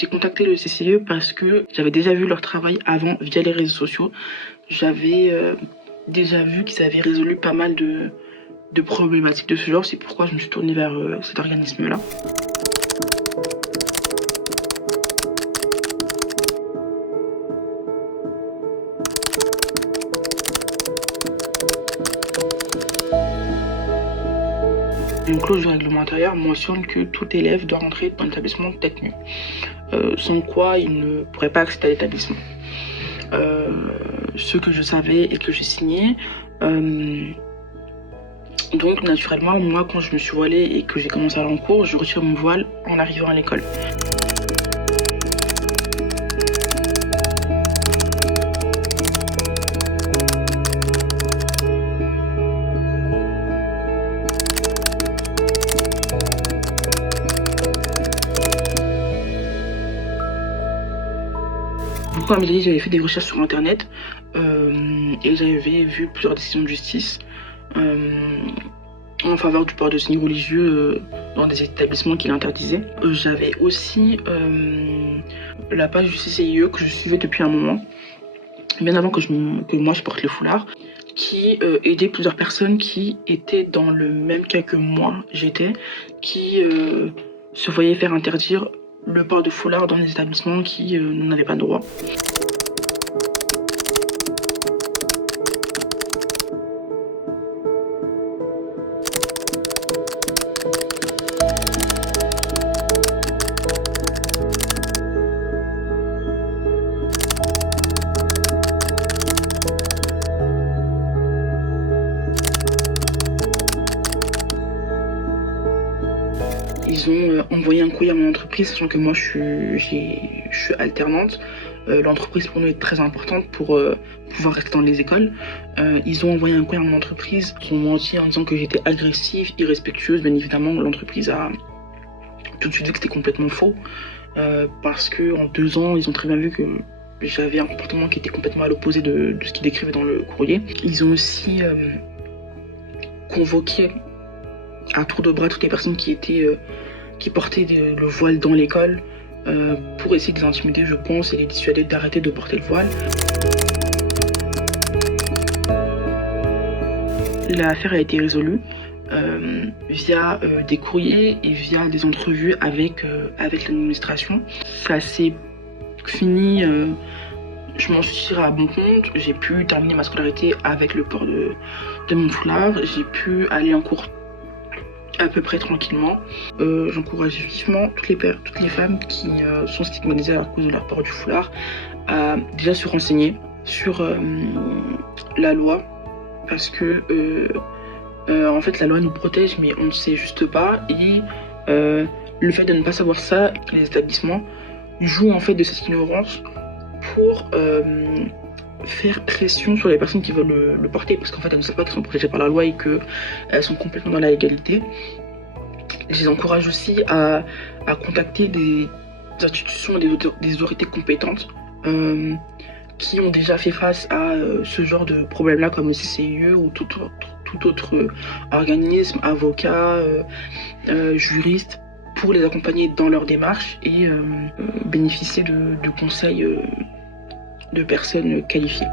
J'ai contacté le CCE parce que j'avais déjà vu leur travail avant via les réseaux sociaux. J'avais déjà vu qu'ils avaient résolu pas mal de problématiques de ce genre. C'est pourquoi je me suis tournée vers cet organisme-là. Une clause du règlement intérieur mentionne que tout élève doit rentrer dans l'établissement TechNu, sans quoi il ne pourrait pas accéder à l'établissement. Ce que je savais et que j'ai signé. Donc naturellement, moi quand je me suis voilée et que j'ai commencé à aller en cours, je retire mon voile en arrivant à l'école. Comme je l'ai dit, j'avais fait des recherches sur internet et j'avais vu plusieurs décisions de justice en faveur du port de signes religieux dans des établissements qui l'interdisaient. J'avais aussi la page du CCIE que je suivais depuis un moment, bien avant que moi je porte le foulard, qui aidait plusieurs personnes qui étaient dans le même cas que moi j'étais, qui se voyaient faire interdire le port de foulard dans des établissements qui n'en avaient pas le droit. Ils ont envoyé un courrier à mon entreprise, sachant que moi je suis alternante. L'entreprise pour nous est très importante pour pouvoir rester dans les écoles. Ils ont envoyé un courrier à mon entreprise, ils ont menti en disant que j'étais agressive, irrespectueuse. Bien évidemment, l'entreprise a tout de suite dit que c'était complètement faux, parce qu'en 2 ans, ils ont très bien vu que j'avais un comportement qui était complètement à l'opposé de ce qu'ils décrivaient dans le courrier. Ils ont aussi convoqué à tour de bras toutes les personnes qui portaient le voile dans l'école pour essayer de les intimider, je pense, et les dissuader d'arrêter de porter le voile. L'affaire a été résolue via des courriers et via des entrevues avec l'administration. Ça s'est fini, je m'en suis tirée à bon compte. J'ai pu terminer ma scolarité avec le port de mon foulard. J'ai pu aller en cours à peu près tranquillement. J'encourage vivement toutes les femmes qui sont stigmatisées à cause de leur port du foulard à déjà se renseigner sur la loi, parce que en fait la loi nous protège mais on ne sait juste pas, et le fait de ne pas savoir ça, les établissements jouent en fait de cette ignorance pour faire pression sur les personnes qui veulent le porter, parce qu'en fait elles ne savent pas qu'elles sont protégées par la loi et qu'elles sont complètement dans la légalité. Je les encourage aussi à contacter des institutions et des autorités compétentes qui ont déjà fait face à ce genre de problème-là, comme le CCIE ou tout autre organisme, avocat, juriste, pour les accompagner dans leur démarche et bénéficier de conseils de personnes qualifiées.